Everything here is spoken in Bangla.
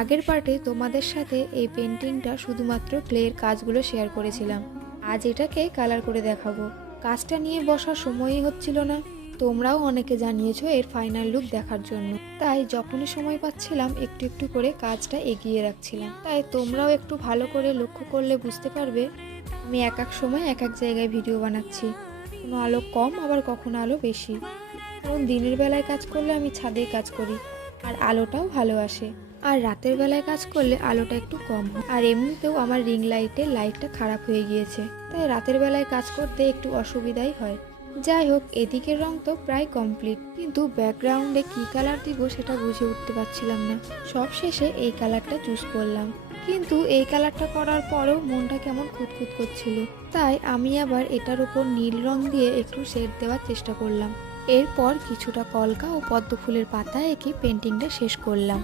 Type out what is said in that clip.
আগের পার্টে তোমাদের সাথে এই পেন্টিংটা শুধুমাত্র ক্লের কাজগুলো শেয়ার করেছিলাম। আজ এটাকে কালার করে দেখাবো। কাজটা নিয়ে বসার সময়ই হচ্ছিল না। তোমরাও অনেকে জানিয়েছো এর ফাইনাল লুক দেখার জন্য, তাই যখনই সময় পাচ্ছিলাম একটু একটু করে কাজটা এগিয়ে রাখছিলাম। তাই তোমরাও একটু ভালো করে লক্ষ্য করলে বুঝতে পারবে আমি এক এক সময় এক এক জায়গায় ভিডিও বানাচ্ছি। কখনো আলো কম, আবার কখনো আলো বেশি। কারণ দিনের বেলায় কাজ করলে আমি ছাদে কাজ করি, আর আলোটাও ভালো আসে। আর রাতের বেলায় কাজ করলে আলোটা একটু কম হয়। আর এমনিতেও আমার রিং লাইটের লাইটটা খারাপ হয়ে গিয়েছে, তাই রাতের বেলায় কাজ করতে একটু অসুবিধাই হয়। যাই হোক, এদিকের রং তো প্রায় কমপ্লিট, কিন্তু ব্যাকগ্রাউন্ডে কী কালার দিব সেটা বুঝে উঠতে পারছিলাম না। সব শেষে এই কালারটা চুজ করলাম, কিন্তু এই কালারটা করার পরেও মনটা কেমন খুঁতখুত করছিল। তাই আমি আবার এটার উপর নীল রং দিয়ে একটু শেড দেওয়ার চেষ্টা করলাম। এরপর কিছুটা কলকা ও পদ্ম ফুলের পাতা এঁকে পেন্টিংটা শেষ করলাম।